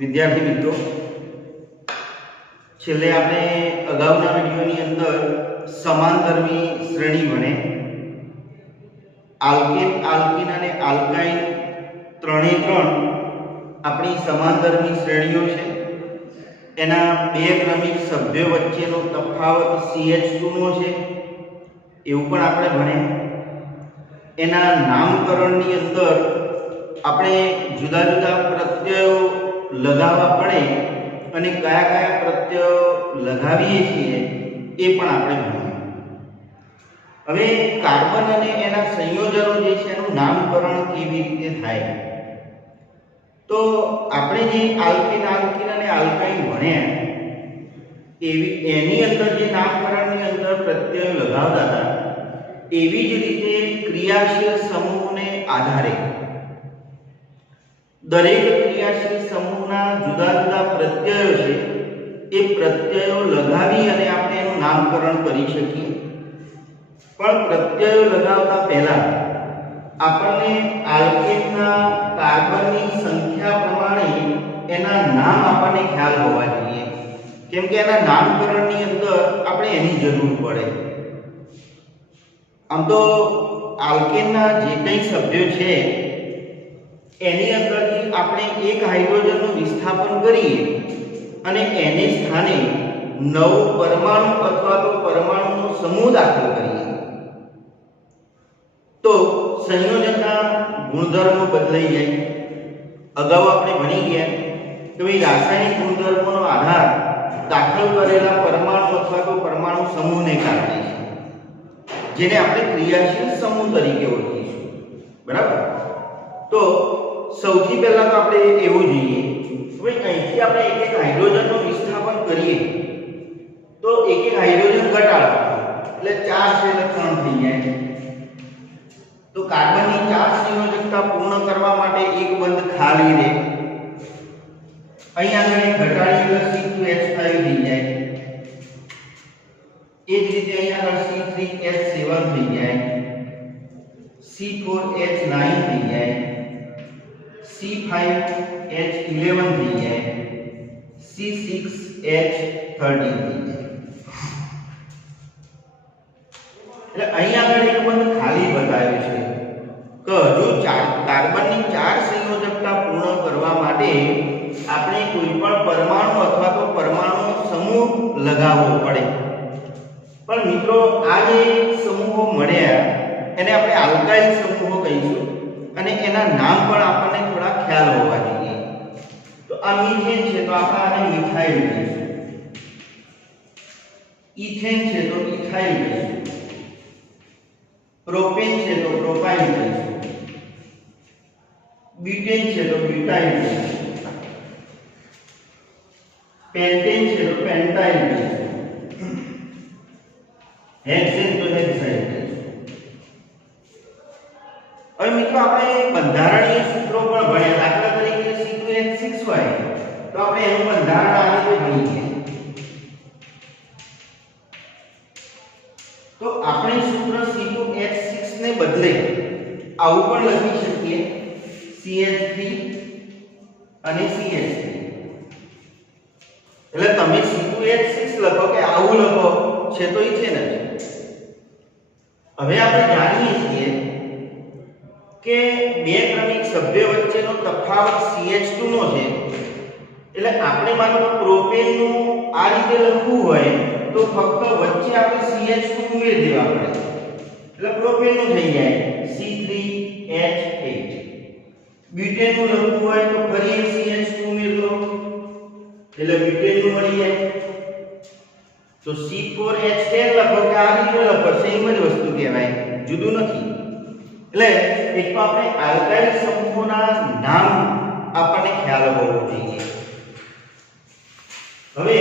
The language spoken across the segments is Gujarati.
વિદ્યાર્થી મિત્રો, છેલ્લે આપણે અગાઉના વિડિયોની અંદર સમાનધર્મી શ્રેણી ભણે આલ્કેન, આલ્કીન અને આલ્કાઇન ત્રણે ત્રણ આપણી સમાનધર્મી શ્રેણીઓ છે. એના બે ક્રમિક સભ્યો વચ્ચેનો તફાવત CH2 નો છે એવું પણ આપણે ભણ્યા. એના નામકરણની અંદર આપણે જુદા જુદા પ્રત્યયો લગાવવા પડે અને કયા કયા પ્રત્યયો લગાવીએ છીએ એ પણ આપણે ભણીએ. હવે કાર્બન અને એના સંયોજનો જે છે એનું નામકરણ કેવી રીતે થાય, તો આપણે જે આલ્કેન, આલ્કીન અને આલ્કાઇન ભણ્યા એની અંદર જે નામકરણની અંદર પ્રત્યયો લગાવતા હતા એવી જ રીતે ક્રિયાશીલ સમૂહને આધારે દરેક ક્રિયાશીલ સમૂહના જુદા જુદા પ્રત્યયો છે એ પ્રત્યયો લગાવી અને આપણે એનું નામકરણ કરી શકીએ. પણ પ્રત્યયો લગાવતા પહેલા આપણને આલ્કેનના કાર્બનની સંખ્યા પ્રમાણે એના નામ આપણને ખ્યાલ હોવા જોઈએ, કેમ કે એના નામકરણની અંદર આપણે એની જરૂર પડે. આમ તો આલ્કેનના જે કંઈ સભ્યો છે એની અંદરથી આપણે એક હાઇડ્રોજનનું વિસ્થાપન કરીએ અને એને સ્થાને નવું પરમાણુ અથવા તો પરમાણુનો સમૂહ દાખલ કરીએ તો સંયોજનના ગુણધર્મો બદલાઈ જાય. અગાઉ આપણે ભણી ગયા કે ભાઈ રાસાયણિક ગુણધર્મોનો આધાર દાખલ કરેલા પરમાણુ અથવા તો પરમાણુ સમૂહને કારણે છે, જેને આપણે ક્રિયાશીલ સમૂહ તરીકે ઓળખીશું. બરાબર? તો સૌથી પહેલા તો આપણે એવું જોઈએ કે અહીંથી આપણે એક એક હાઇડ્રોજનનું વિસ્થાપન કરીએ તો એક એક હાઇડ્રોજન ઘટાડો એટલે 4 છે એટલે 3 થઈ જાય. તો કાર્બનની 4 સંયોજકતા પૂર્ણ કરવા માટે એક બંધ ખાલી રહે. અહીં આગળ ઘટાડી એટલે C2H5 થઈ જાય. એ જ રીતે અહીં આગળ C3H7 થઈ જાય, C4H9 થઈ જાય, C5H11 થઈ જાય, C6H13 થઈ જાય. એટલે અહીં આગળ એક બંધ ખાલી બતાવ્યું છે કે હજુ કાર્બનની 4 સંયોજકતા પૂર્ણ કરવા માટે આપણે કોઈ પણ પરમાણુ અથવા તો પરમાણુનો સમૂહ લગાવવો પડે. પણ મિત્રો, આ જે સમૂહો મળ્યા એને આપણે આલ્કાઇલ સમૂહો કહીશું અને એના નામ પણ આપણને થોડા ખ્યાલ હોવા જોઈએ. તો આ મીથેન છે તો આપણે આને મિથાઇલ કહીશું, ઇથેન છે તો ઇથાઇલ કહીશું, પ્રોપેન છે તો પ્રોપાઇલ કહીશું, બ્યુટેન છે તો બ્યુટાઇલ કહીશું, પેન્ટેન છે તો પેન્ટાઇલ કહીશું, હેક્સેન તો હેક્સાઇલ કહીશું. હવે મિત્રો, આપણે બંધારણીય સૂત્રો પણ ભણ્યા. દાખલા તરીકે C2H6 હોય તો આપણે એનું બંધારણ આ રીતે ભણીએ. તો આપણે સૂત્ર C2H6 ને બદલે આવું પણ લખી શકીએ, CH3 અને CH3. એટલે તમે C2H6 લખો કે આવું લખો છે તો ઈ છે ને. હવે આપણે જાણીએ છીએ કે બે ક્રમિક સભ્યો વચ્ચેનો તફાવત CH2 નો છે. એટલે આપણે માનો પ્રોપેનનું આ રીતે લખવું હોય તો ફક્ત વચ્ચે આપણે CH2 ઉમેરી દેવા પડે એટલે પ્રોપેનનું થઈ જાય C3H8. બ્યુટેનનું લખવું હોય તો ફરી એક CH2 ઉમેરી દો એટલે બ્યુટેનનું મળી જાય. તો C4H10 લખો કે આ રીતે લખો, સેમ જ વસ્તુ કહેવાય, જુદું નથી. એટલે એક તો આપણે આલ્કાઇલ સમૂહોના નામ આપણને ખ્યાલ હોવો જોઈએ. હવે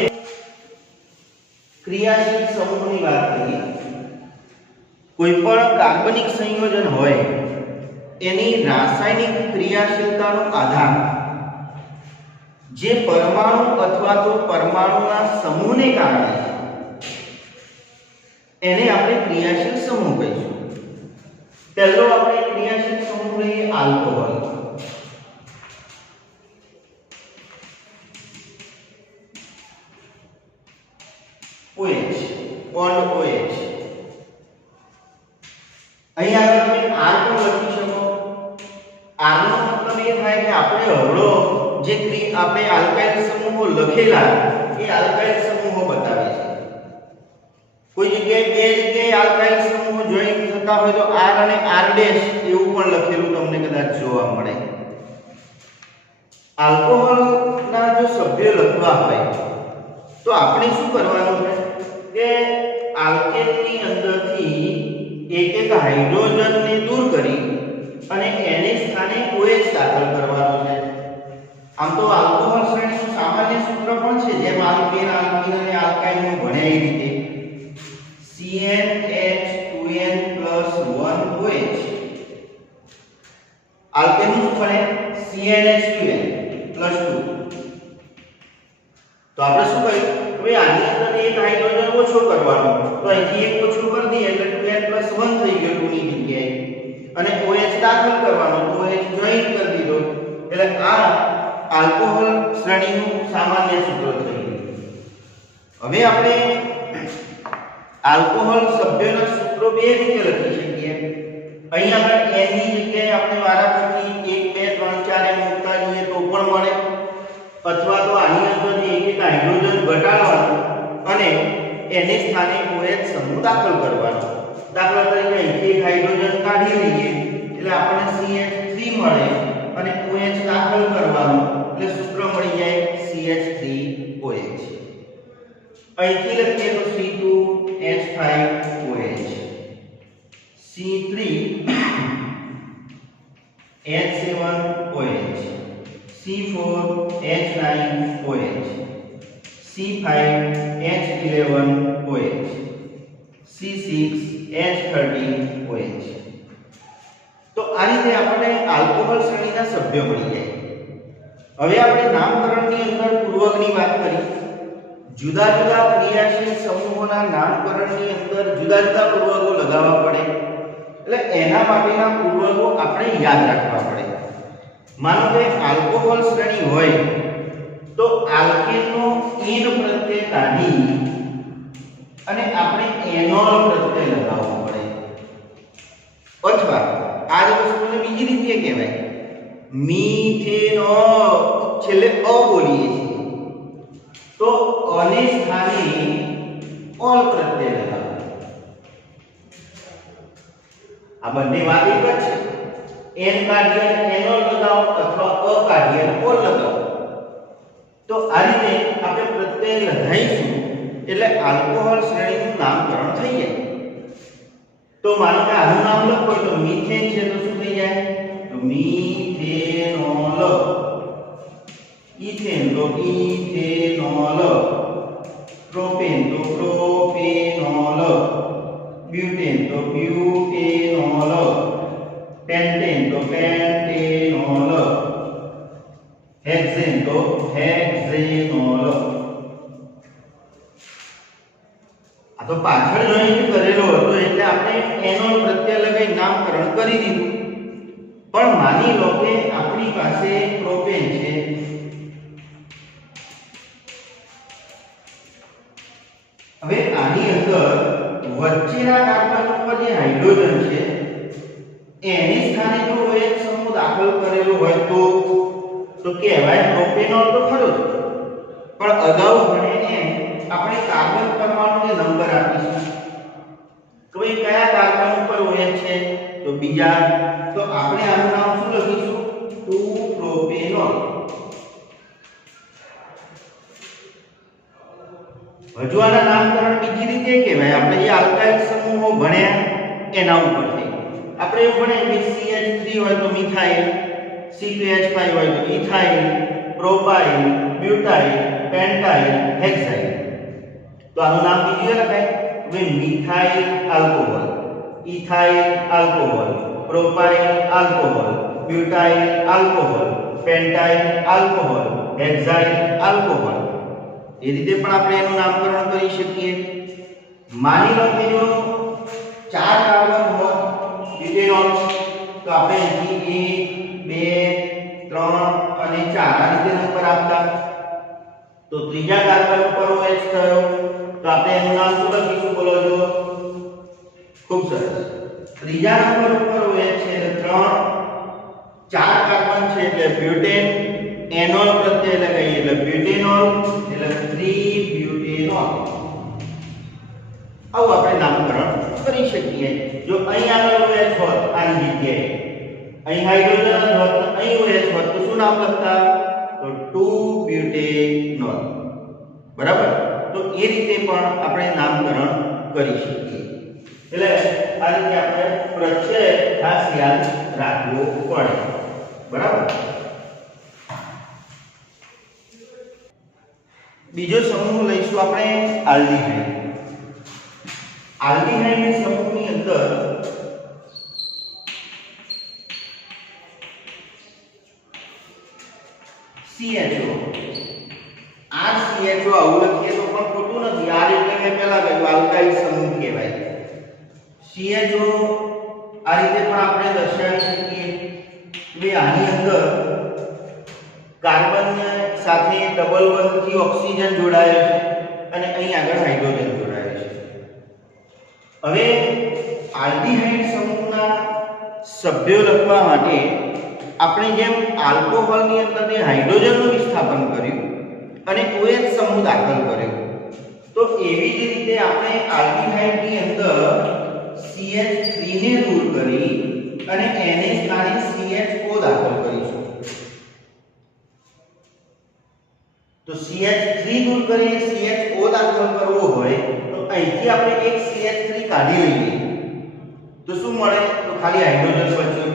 ક્રિયાશીલ સમૂહની વાત કરીએ. કોઈ પણ કાર્બનિક સંયોજન હોય એની રાસાયણિક ક્રિયાશીલતાનો આધાર જે પરમાણુ અથવા તો પરમાણુના સમૂહને કારણે એને આપણે ક્રિયાશીલ સમૂહ કહીશું. પહેલો આપણે ક્રિયાશીલ સમૂહ લઈએ આલ્કોહોલ. OH, bond OH. અહીં આગળ તમે R પણ લખી શકો. R નો મતલબ એ થાય કે આપણે હવળો જે આપણે આલ્કાઇલ સમૂહો લખેલા એ આલ્કાઇલ સમૂહો બતાવે છે. કોઈ જગ્યાએ બે જગ્યાએ આલ્કાઇલ સમૂહો જોઈન થતા હોય તો R અને R ડેશ એવું પણ લખેલું તમને કદાચ જોવા મળે. આલ્કોહોલના જો સભ્યો લખવા હોય તો આપણે શું કરવાનું છે કે આલ્કેનની અંદરથી એક એક હાઇડ્રોજનને દૂર કરી અને એને સ્થાને OH દાખલ કરવાનો છે. આમ તો આલ્કોહોલ શ્રેણીનું સામાન્ય સૂત્ર પણ છે જેમ આલ્કેન આલ્કીન અને આલ્કાઇન નું ભણે એ રીતે CnH2n+1OH. આલ્કેન નું શું ભણે CnH2n+2. તો આપણે શું કર્યું હવે આની અંદર એક હાઇડ્રોજન ઓછો કરવાનો તો અહીંથી એક ઓછું કરી દઈએ એટલે 2n+1 થઈ ગયો 2 ની જગ્યાએ અને OH દાખલ કરવાનો તો OH જોઈન કરી દીધો એટલે આ આલ્કોહોલ શ્રેણીનું સામાન્ય સૂત્ર થઈ ગયું. હવે આપણે આલ્કોહોલ સભ્યોના સૂત્રો બે રીતે લખી શકીએ. અહીં આપણે n ની જગ્યાએ આપણે વારાફરતી 1 2 3 4 એમ મૂકતા જઈએ તો પણ મળે અથવા તો આની અંદર એક એક હાઇડ્રોજન ઘટાડવાનો અને એને સ્થાને OH સમૂહ દાખલ કરવાનો. દાખલા તરીકે અહીંથી એક હાઇડ્રોજન કાઢી લઈએ એટલે આપણને CH3 મળે અને OH દાખલ કરવાનો એટલે સૂત્ર મળી જાય CH3OH. અહીંથી લખીએ તો C2H5OH, C3H7OH, C4H9OH, C5H11OH, C6H13OH. તો આ રીતે આપણને આલ્કોહોલ શ્રેણીના સભ્યો મળી જાય. હવે આપણે નામકરણની અંદર પૂર્વકની વાત કરી. જુદા જુદા ક્રિયાશીલ સમૂહોના નામકરણની અંદર જુદા જુદા પૂર્વકો લગાવવા પડે એટલે એના માટેના પૂર્વકો આપણે યાદ રાખવા પડે. માનો કે આલ્કોહોલ શ્રેણી હોય તો આલ્કેનનો ઈન પ્રત્યય કાઢી અને આપણે એનોલ પ્રત્યય લગાવવો પડે. અથવા આ જ વસ્તુને બીજી રીતે કહેવાય મીથેનોલ, છેલ્લે અ બોલીએ છીએ તો અને સ્થાને ઓલ પ્રત્યય લગાવો. આ બંને વાત એક જ છે. એન કાઢી અને એનોલ લગાવો અથવા અ કાઢી અને ઓલ લગાવો. તો આ રીતે આપણે પ્રત્યય લગાવીશું એટલે આલ્કોહોલ શ્રેણીનું નામકરણ થઈ જાય. તો માનો કે આનું નામ લખો તો મીથેન છે તો શું થઈ જાય તો મીથેનોલ, ઇથેન તો ઇથેનોલ, પ્રોપેન તો પ્રોપેનોલ, બ્યુટેન તો બ્યુટેનોલ, પેન્ટેન તો પેન્ટેનોલ, હેક્સેન તો હેક્સેનોલ. આ તો પાછળ જોઈન્ટ કરેલો હતો એટલે આપણે એનોલ પ્રત્યય લગાવી નામકરણ કરી દીધું. પણ માની લો કે આપણી પાસે પ્રોપેન છે, હવે આની અંદર વચ્ચેના કાર્બન ઉપર જે હાઇડ્રોજન છે એની સ્થાને જો OH સમૂહ દાખલ કરેલો હોય તો કહેવાય પ્રોપેનોલ તો ખરો જ, પણ અગાઉ ભણે એમ આપણે કાર્બન પરમાણુને નંબર આપીશું. તો એ કયા કાર્બન ઉપર OH છે તો બીજા, તો આપણે આનું નામ શું લખીશું 2-પ્રોપેનોલ. હજુ આના નામકરણ બીજી રીતે કહેવાય. આપણે જે આલ્કાઇલ સમૂહો ભણ્યા એના ઉપરથી આપણે એવું ભણે કે CH3 હોય તો મિથાઇલ, C2H5 હોય તો ethyl, propyl, butyl, pentyl, hexyl. તો આનું નામ બીજું લખાય હવે methyl alcohol, ethyl alcohol, propyl alcohol, butyl alcohol, pentyl alcohol, hexyl alcohol. એ રીતે પણ આપણે એનું નામકરણ કરી શકીએ. માની લો કે જો 4 કાર્બન હોય બ્યુટેનોલ તો આપણે અહીંથી 1 2 3 અને 4 આ રીતે નંબર આપતા. તો ત્રીજા કાર્બન ઉપર OH થયો તો આપણે એનું નામ શું લખીશું બોલો છો? ખૂબ સરસ. ત્રીજા નંબર ઉપર OH છે એટલે 4 કાર્બન છે એટલે બ્યુટેન, એનોલ પ્રત્યય લગાવીએ એટલે બ્યુટેનોલ એટલે 3 બ્યુટેનોલ. આવું આપણે નામકરણ કરી શકીએ. જો અહીં આગળ OH હોત આની જગ્યાએ, અહીં હાઇડ્રોજન હોત, અહીં OH હોત તો શું નામ લખતા? તો 2 બ્યુટેનોલ. બરાબર? તો એ રીતે પણ આપણે નામકરણ કરી શકીએ. એટલે આ રીતે આપણે પ્રત્યય ખાસ યાદ રાખવો પડે. બરાબર? બીજો સમૂહ લઈશું આપણે આલ્ડીહાઇડ. આલ્ડીહાઇડ સમૂહની અંદર CHO, RCHO આવું લખીએ તો પણ ખોટું નથી. R એટલે મેં પહેલા કહ્યું આલ્કાઇલ સમૂહ કહેવાય. CHO આ રીતે પણ આપણે દર્શાવી શકીએ કે આની અંદર કાર્બન સાથે ડબલ બોન્ડથી ઓક્સિજન જોડાયો છે અને અહીં આગળ હાઇડ્રોજન જોડાયો છે. હવે આલ્ડીહાઇડ સમૂહના સભ્યો લખવા માટે આપણે જેમ આલ્કોહોલની અંદર હાઇડ્રોજનનું વિસ્થાપન કર્યું અને OH સમૂહ દાખલ કર્યો, તો એવી જ રીતે આપણે આલ્ડીહાઇડની અંદર CH3 ને દૂર કરી અને એને સ્થાને CHO દાખલ કરીશું. તો CH3 દૂર કરીને CHO દાખલ કરવો હોય તો અહીંથી આપણે એક CH3 કાઢી લઈએ તો શું મળે? તો ખાલી હાઇડ્રોજન બચ્યું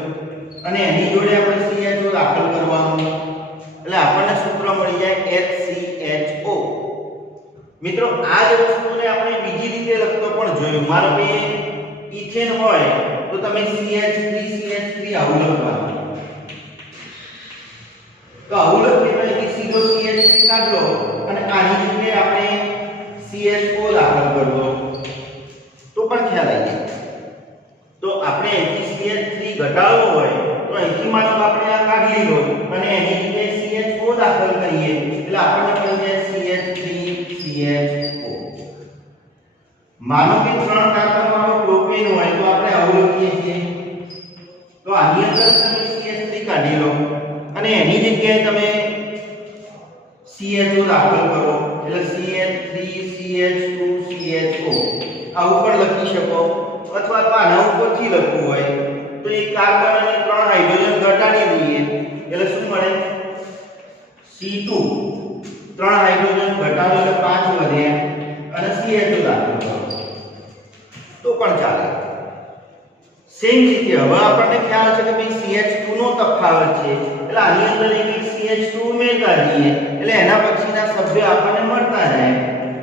અને એની જોડે આપણે CHO દાખલ કરવાનું એટલે આપણને સૂત્ર મળી જાય HCHO. મિત્રો આ જ વસ્તુને આપણે બીજી રીતે લખતો પણ જોયું. મારો કે ઇથેન હોય તો તમે CH3 આવું લખવાનું. તો આવું લખીએ તો અહીંથી સીધો CH3 કાઢ લો અને આની જગ્યાએ આપણે CHO દાખલ કરી દો તો પણ ખ્યાલ આવી જાય. તો આપણે અહીંથી CH3 ઘટાડવો હોય તો અહીંથી માનો આપણે આ કાઢી લીધો અને એની જગ્યાએ CHO દાખલ કરીએ એટલે આપણને મળી જાય CH3CHO. માનો કે 3 કાર્બન વાળો પ્રોપેન હોય તો આપણે આવું લખીએ છીએ. તો આની અંદર તમે CH3 કાઢી લો અને એની જગ્યાએ તમે CHO દાખલ કરો એટલે CH3CH2CHO આવું પણ લખી શકો. અથવા તો આના ઉપરથી લખવું હોય તો એક કાર્બન અને 3 હાઇડ્રોજન ઘટાડી દઈએ એટલે શું મળે? C2. 3 હાઇડ્રોજન ઘટાડો એટલે 5 વધ્યા અને CHO દાખલ કરો તો પણ ચાલે. સેમ રીતે હવે આપણને ખ્યાલ છે કે ભાઈ CH2 નો તફાવત છે એટલે આની અંદર એક CH2 ઉમેરતા જઈએ એટલે એના પછીના સભ્ય આપણને મળતા જાય.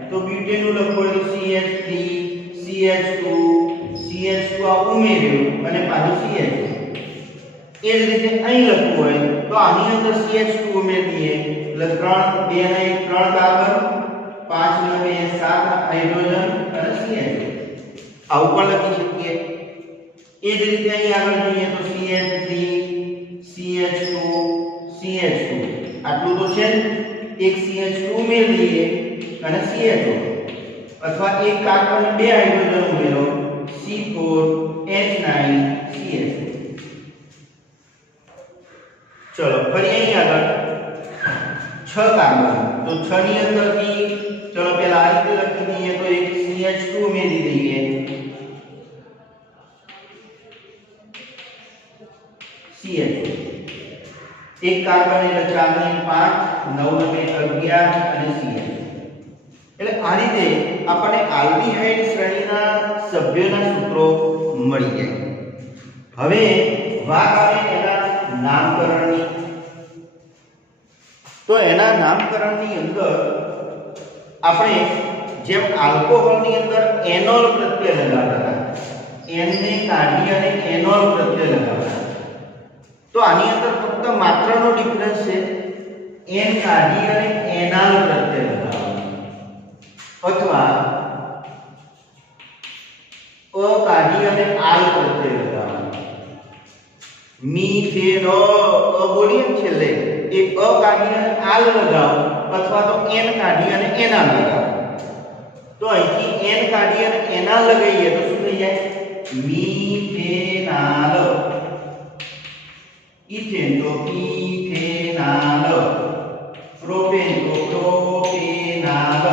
તો બ્યુટેનનું લખવું તો CH3 CH2 CH2 આ ઉમેર્યું અને પાછું CH2. એ જ રીતે અહીં લખવું હોય તો આની અંદર CH2 ઉમેરી દઈએ એટલે 3 2 ને 1 3 કાર્બન 5 ને 2 7 હાઇડ્રોજન અને CH2 આવું પણ લખી શકીએ. એ જ રીતે અહીં આગળ જોઈએ તો CH3 CH2 CH2 આટલું તો છે. એક CH2 ઉમેરી દઈએ અને CHO અથવા એક કાર્બન 2 હાઇડ્રોજન ઉમેરો C4H9 CH2. ચલો ફરી અહીં આગળ 6 કાર્બન તો 6 ની અંદરથી ચલો પહેલા આ રીતે લખી દઈએ તો એક CH2 ઉમેરી દઈએ CH2. એક કાર્બન એટલે 4 ને 5 9 ને 11 અને CH2. એટલે આ રીતે આપણને આલ્ડીહાઇડ શ્રેણીના સભ્યોના સૂત્રો મળી જાય. હવે વાત આવે એના નામકરણની. તો એના નામકરણની અંદર આપણે જેમ આલ્કોહોલની અંદર એનોલ પ્રત્યય લગાવતા હતા, એન ને કાઢી અને એનોલ પ્રત્યય લગાવતા. તો આની અંદર ફક્ત માત્રાનો ડિફરન્સ છે. એન કાઢી અને એનાલ પ્રત્યય લગાવવાનો અથવા અ કાઢી અને આલ પ્રત્યય લગાવવાનો. મીથેનો અ બોલીએ છેલ્લે એ અ કાઢી અને આલ લગાવો અથવા તો એન કાઢી અને એનાલ લગાવો. તો અહીંથી n કાઢી અને એનાલ લગાવીએ તો શું થઈ જાય? મિથેનાલ. ઇથેન તો ઇથેનાલ, પ્રોપેન તો પ્રોપેનાલ,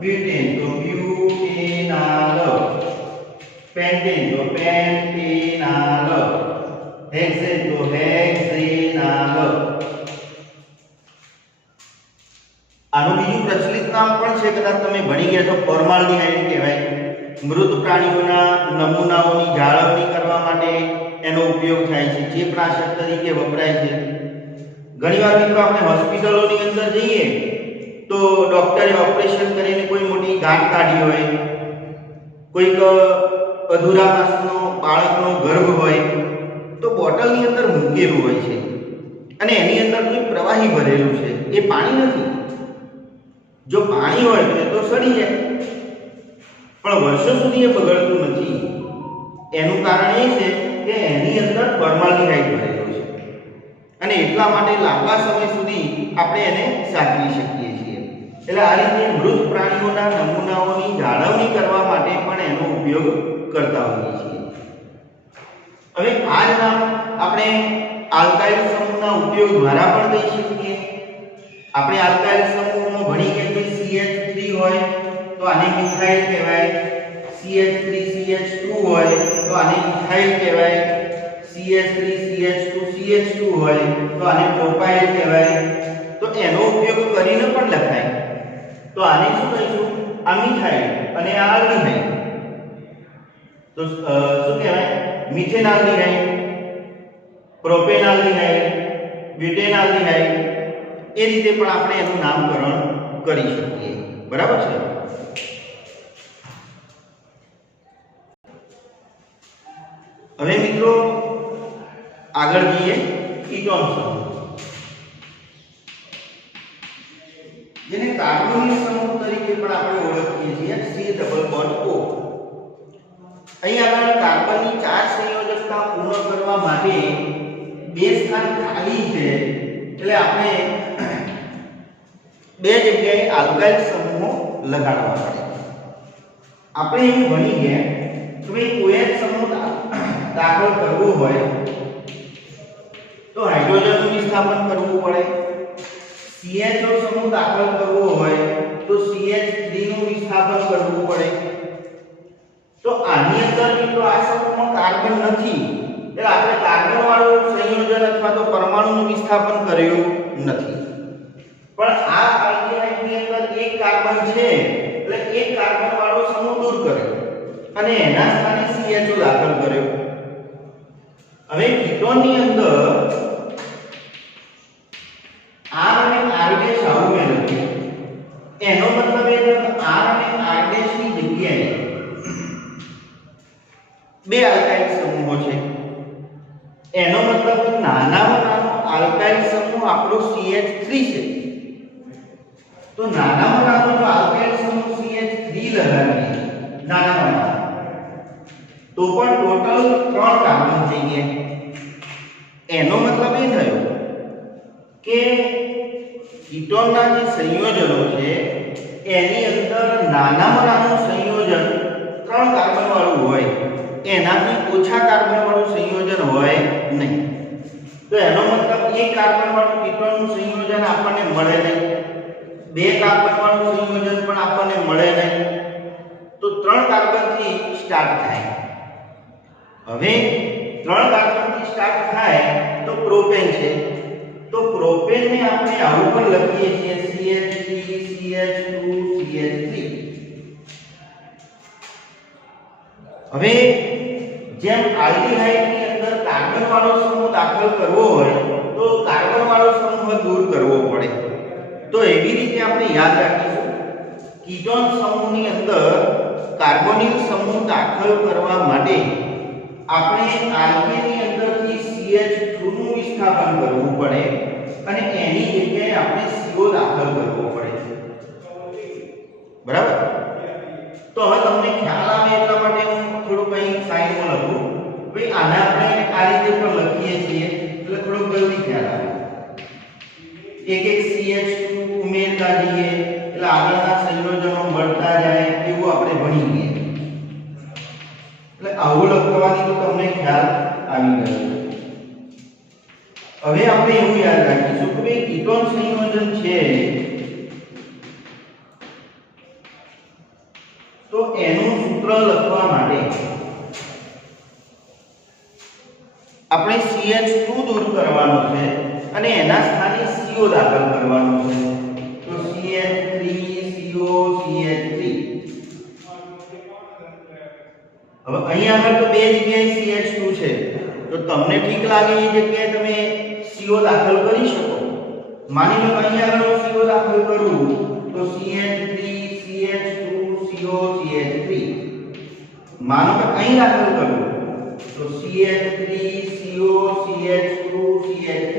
બ્યુટેન તો બ્યુટેનાલ, પેન્ટેન તો પેન્ટેનાલ, હેક્સેન તો હેક્સેનાલ. આનું બીજું પ્રચલિત નામ પણ છે, કદાચ તમે ભણી ગયા છો, ફોર્માલ્ડિહાઇડ કહેવાય. મૃત પ્રાણીઓના નમૂનાઓની જાળવણી કરવા માટે એનો ઉપયોગ થાય છે, ચેપનાશક તરીકે વપરાય છે. ઘણીવાર મિત્રો આપણે હોસ્પિટલોની અંદર જઈએ તો ડોક્ટરે ઓપરેશન કરીને કોઈ મોટી ગાંઠ કાઢી હોય, કોઈક અધૂરા માસનો બાળકનો ગર્ભ હોય તો બોટલની અંદર મૂકેલું હોય છે અને એની અંદર કોઈ પ્રવાહી ભરેલું છે. એ પાણી નથી. જો પાણી હોય તો એ તો સડી જાય, પણ વર્ષો સુધી એ બગડતું નથી. એનું કારણ એ છે કે એની અંદર ફોર્માલ્ડિહાઇડ ભરેલું છે અને એટલા માટે લાંબા સમય સુધી આપણે એને સાચવી શકીએ છીએ. એટલે આ રીતે મૃત પ્રાણીઓના નમૂનાઓની જાળવણી કરવા માટે પણ એનો ઉપયોગ કરતા હોઈએ છીએ. હવે આ જ નામ આપણે આલ્કાઇલ સમૂહના ઉપયોગ દ્વારા પણ લઈ શકીએ. આપણે આલ્કાઇલ સમૂહમાં ભણી ગયા કે CH3 હોય તો આને મિથાઇલ કહેવાય, CH3CH2 હોય તો આને ઇથાઇલ કહેવાય, CH3CH2CH2 હોય તો આને પ્રોપાઇલ કહેવાય. તો એનો ઉપયોગ કરીને પણ લખાય. તો આને શું કહીશું? અમિથાઇલ અને આ આલ્ડીહાઇડ. તો શું કહેવાય? મિથેનાલ્ડીહાઇડ, પ્રોપેનાલ્ડીહાઇડ, બ્યુટેનાલ્ડીહાઇડ. એ રીતે પણ આપણે એનું નામકરણ કરી શકીએ. બરાબર છે? હવે મિત્રો આગળ જઈએ કીટોન સમૂહ, જેને કાર્બોનિલ સમૂહ તરીકે પણ આપણે ઓળખીએ છીએ, C+O. અહીં આગળ કાર્બનની 4 સંયોજકતા પૂર્ણ કરવા માટે 2 સ્થાન ખાલી છે, એટલે આપણે 2 જગ્યાએ આલ્કાઇલ સમૂહો લગાડવા પડે. આપણે એવું ભણી ગયા કે ભાઈ કોઈ એક સમૂહ દાખલ કરવો હોય તો હાઇડ્રોજનનું વિસ્થાપન કરવું પડે. CH નો સમૂહ દાખલ કરવો હોય તો CH3 નું વિસ્થાપન કરવું પડે. તો આની અંદર મિત્રો આ સમૂહમાં કાર્બન નથી, એટલે આપણે કાર્બન વાળું સંયોજન અથવા તો પરમાણુનું વિસ્થાપન કર્યું નથી. પણ આ આલ્ડીહાઇડની અંદર એક કાર્બન છે, એટલે એક કાર્બન વાળો સમૂહ દૂર કર્યો અને એના સ્થાને CHO દાખલ કર્યો. હવે કીટોનની અંદર R અને R' આવું મેં લખ્યું. એનો મતલબ એ છે કે R અને R' ની જગ્યાએ 2 આલ્કાઇલ સમૂહો છે. એનો મતલબ નાનામાં નાનો આલ્કાઇલ સમૂહ આપણો CH3 છે. તો નાનામાં નાનો જો આલ્કાઇલ સમૂહ CH3 લગાવીએ નાનામાં નાનો, તો પણ ટોટલ 3 કાર્બન થઈ ગયા. એનો મતલબ એ થયો કે કીટોનના જે સંયોજનો છે એની અંદર નાનામાં નાનું સંયોજન 3 કાર્બન વાળું હોય, એનાથી ઓછા કાર્બન વાળું સંયોજન હોય નહીં. તો એનો મતલબ એક કાર્બન વાળું કીટોનનું સંયોજન આપણને મળે નહીં, 2 કાર્બન વાળું સંયોજન પણ આપણને મળે નહીં. તો 3 કાર્બનથી સ્ટાર્ટ થાય. હવે 3 કાર્બનથી સ્ટાર્ટ થાય તો પ્રોપેન છે. તો પ્રોપેનને આપણે આવું પણ લખીએ છીએ CH3CH2CH3. હવે જેમ આલ્ડીહાઇડની અંદર કાર્બન વાળો સમૂહ દાખલ કરવો હોય તો કાર્બન વાળો સમૂહ દૂર કરવો પડે. તો એવી રીતે આપણે યાદ રાખીશું, કીટોન સમૂહની અંદર કાર્બોનિલ સમૂહ દાખલ કરવા માટે આપણે આલ્કેનની અંદરથી CH2 નું વિસ્થાપન કરવું પડે અને એની જગ્યાએ આપણે CO દાખલ કરવો પડે. બરાબર? તો હવે તમને ખ્યાલ આવે એટલા માટે હું થોડું કંઈ સાઈડમાં લખું. ભાઈ આને આપણે આ રીતે પણ લખીએ છીએ એટલે થોડું જલ્દી ખ્યાલ આવે. એક CH2 ઉમેરતા જઈએ એટલે એટલે આગળના સંયોજનો મળતા જાય એવું આપણે ભણી ગયા. એટલે આવું લખવાની તો તમને ખ્યાલ આવી ગયો. હવે આપણે એવું યાદ રાખીશું કે ભાઈ કીટોન સંયોજન છે તો એનું સૂત્ર લખવા માટે આપણે CH2 દૂર કરવાનો છે અને એના સ્થાને CO દાખલ કરવાનો છે. તો CH3 CO CH3. હવે અહીં આગળ તો બે જગ્યાએ CH2 છે તો તમને ઠીક લાગે એ જગ્યાએ તમે CO દાખલ કરી શકો. માની લો અહીં આગળ હું CO દાખલ કરું તો CH3 CH2 CO CH3. માનો કે અહીં દાખલ કરું તો CH3 CO CH2 CH3.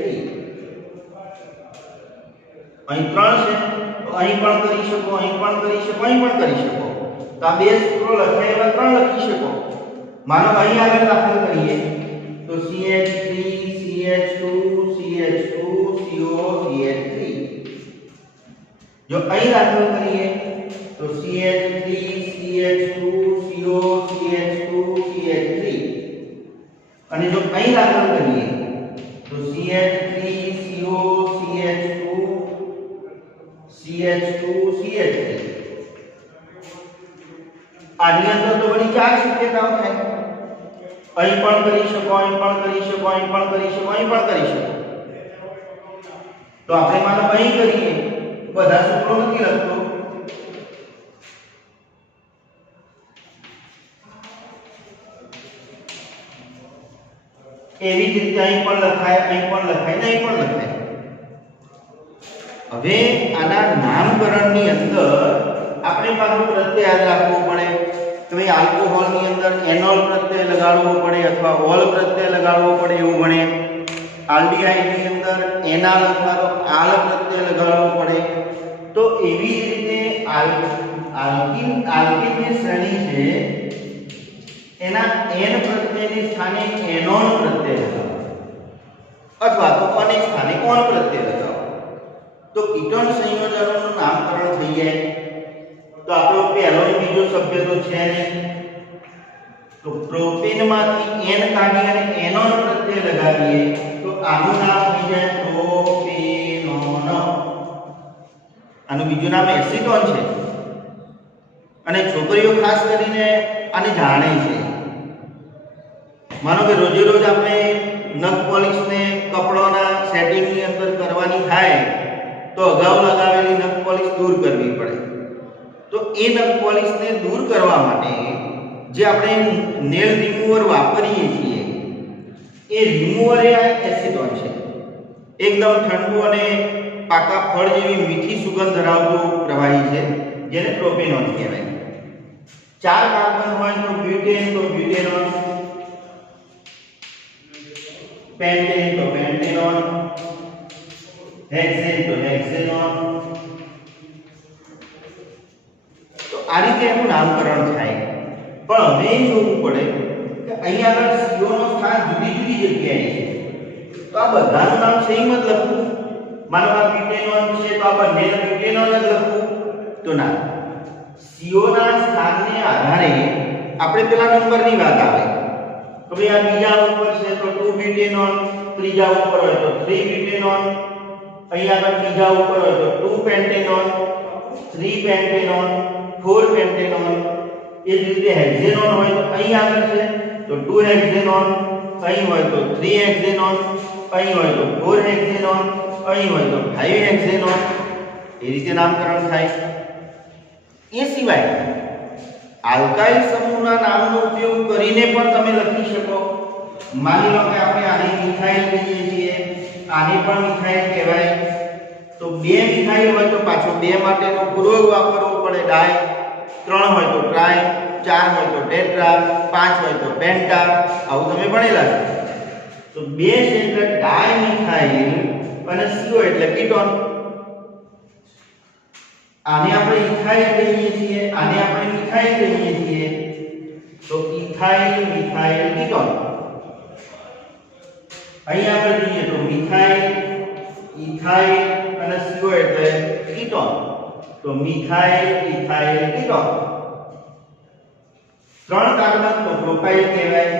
અહીં 3 છે તો અહીં પણ કરી શકો, અહીં પણ કરી શકો, અહીં પણ કરી શકો. તો આ બે સૂત્રો લખ્યા એવા 3 લખી શકો. માનો અહીં આગળ દાખલ કરીએ તો CH3 CH2 CH2 CO CH3. જો અહીં દાખલ કરીએ તો CH3 CH2 CO CH2 CH3. અને જો અહીં દાખલ કરીએ તો CH3 CO CH2 CH2 CH3. આની અંદર તો બધી 4 શક્યતાઓ થાય. અહીં પણ કરી શકો, અહીં પણ કરી શકો, અહીં પણ કરી શકો, અહીં પણ કરી શકો. તો આપણે માનો અહીં કરીએ બધા સૂત્રો નથી લખતો. એવી જ રીતે અહીં પણ લખાય, અહીં પણ લખાય, અહીં પણ લખાય. હવે આના નામકરણની અંદર આપણે પાછું પ્રત્યય યાદ રાખવો પડે કે ભાઈ આલ્કોહોલની અંદર એનોલ પ્રત્યય લગાડવો પડે અથવા ઓલ પ્રત્યય લગાડવો પડે એવું ભણે. આલ્ડીહાઇડની અંદર એનાલ અથવા તો આલ પ્રત્યય લગાડવો પડે. તો એવી જ રીતે આલ્કીન જે શ્રેણી છે એના એન પ્રત્યયની સ્થાને એનોન પ્રત્યય લગાવો અથવા તો અનેક સ્થાને ઓન પ્રત્યય લગાવો. તો કીટોન સંયોજનોનું નામકરણ થઈ જાય. તો આપણો પહેલો બીજો સભ્ય તો છે નહીં તો પ્રોપેનમાંથી એન કાઢી અને એનોન પ્રત્યય લગાવીએ તો આનું નામ થઈ જાય પ્રોપેનોન. આનું બીજું નામ એસિટોન છે અને છોકરીઓ ખાસ કરીને આને જાણે છે. માનો કે રોજે રોજ આપણે નખ પોલિશને કપડાના સેટિંગની અંદર કરવાની થાય તો અગાઉ લગાવેલી નખ પોલિશ દૂર કરવી પડે. તો એ નખ પોલિશને દૂર કરવા માટે જે આપણે નેલ રિમૂવર વાપરીએ છીએ એ રિમૂવર એ એસિટોન છે. એકદમ ઠંડુ અને પાકા ફળ જેવી મીઠી સુગંધ ધરાવતું પ્રવાહી છે જેને પ્રોપેનોન કહેવાય. 4 કાર્બન હોય તો બ્યુટેન તો બ્યુટેનોન, પેન્ટેન તો પેન્ટેનોન, હેક્સેન તો હેક્સેનોન. તો આ રીતે એનું નામકરણ થાય. પણ હવે જોવું પડે કે અહીં આગળ CO નો સ્થાન જુદી જુદી જગ્યાએ છે તો આ બધાનું નામ સેમ જ લખવું. માનો આ બ્યુટેનોન છે તો આ બંનેને બ્યુટેનોન જ લખવું તો ના. CO ના સ્થાનને આધારે આપણે પેલા નંબરની વાત આવે તો ભાઈ આ બીજા ઉપર છે તો 2 બ્યુટેનોન, ત્રીજા ઉપર હોય તો 3 બ્યુટેનોન, અહીં આગળ બીજા ઉપર હોય તો 2 પેન્ટેનોન, 3 પેન્ટેનોન, 4 પેન્ટેનોન. એ જ રીતે હેક્ઝેનોન હોય તો અહીં આગળ છે તો 2 હેક્ઝેનોન, અહીં હોય તો 3 હેક્ઝેનોન, અહીં હોય તો 4 હેક્ઝેનોન, અહીં હોય તો 5 હેક્ઝેનોન. એ રીતે નામકરણ થાય. એ સિવાય આલ્કાઇલ સમૂહના નામનો ઉપયોગ કરીને પણ તમે લખી શકો. માની લો કે આપણે આને મિથાઇલ કહીએ છીએ, આને પણ મિથાઇલ કહેવાય. તો 2 મિથાઇલ હોય તો પાછો 2 માટેનો પૂર્વક વાપરવો પડે ડાય, 3 હોય તો ટ્રાય, 4 હોય તો ટેટ્રા, 5 હોય તો પેન્ટા. આવું તમે ભણેલા છો. તો 2 છે એટલે ડાય મિથાઇલ અને CO એટલે કીટોન. આને આપણે ઇથાઇલ કહીએ છીએ, આને આપણે મિથાઇલ કહીએ છીએ. તો ઇથાઇલ મિથાઇલ કીટોન. અહીં આપણે જોઈએ તો મિથાઇલ, ઇથાઇલ અને CO એટલે કીટોન. તો મિથાઇલ ઇથાઇલ કીટોન. 3 કાર્બન તો પ્રોપાઇલ કહેવાય,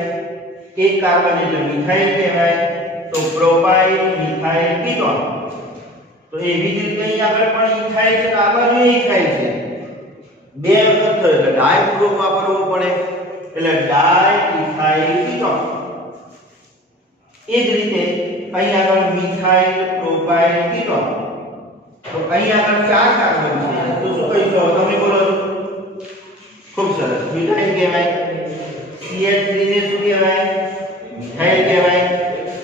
1 કાર્બન એટલે મિથાઇલ કહેવાય, તો પ્રોપાઇલ મિથાઇલ કીટોન. તો એવી જ રીતે અહીં આગળ પણ ઇથાઇલ છે તો આ બાજુ ઇથાઇલ છે, બે વખત થયો એટલે ડાય પૂર્વક વાપરવો પડે એટલે ડાય ઇથાઇલ કીટોન. એ જ રીતે અહીં આગળ મિથાઇલ પ્રોપાઇલ કીટોન. તો અહીં આગળ 4 કાર્બન છે તો શું કહીશું તમે બોલો? ખૂબ સરસ, મિથાઇલ કહેવાય. CH3 ને શું કહેવાય? મિથાઇલ કહેવાય.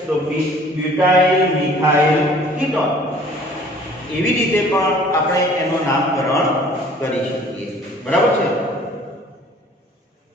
તો બ્યુટાઇલ મિથાઇલ કીટોન. એવી રીતે પણ આપણે એનું નામકરણ કરી શકીએ. બરાબર છે?